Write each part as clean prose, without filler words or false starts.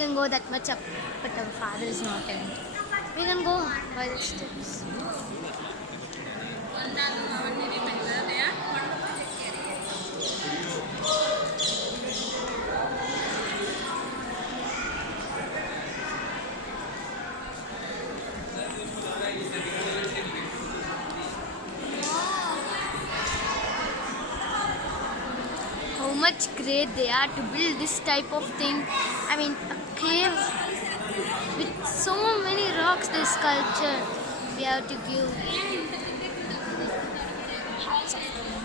can go that much up, but our father is not in. We can go by the steps. How much great they are to build this type of thing. I mean, a cave with so many rocks, this sculpture. We have to give hats off to them.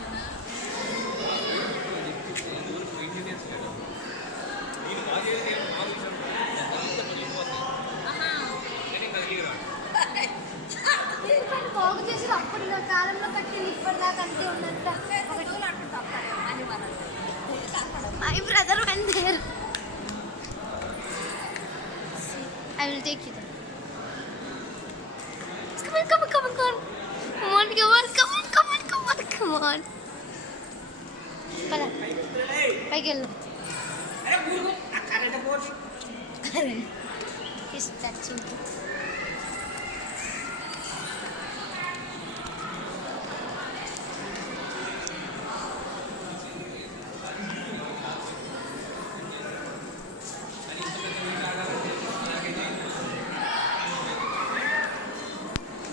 బాగు చేసి అప్పుడు కాలంలో కట్టింది ఇప్పటిదాకా అంతే ఉన్నంత My brother went there. I will take you there. Come on, come on, come on, come on. Come on, come on, come on, come on, come on, come on. Pala. Pagi lo. He's touching.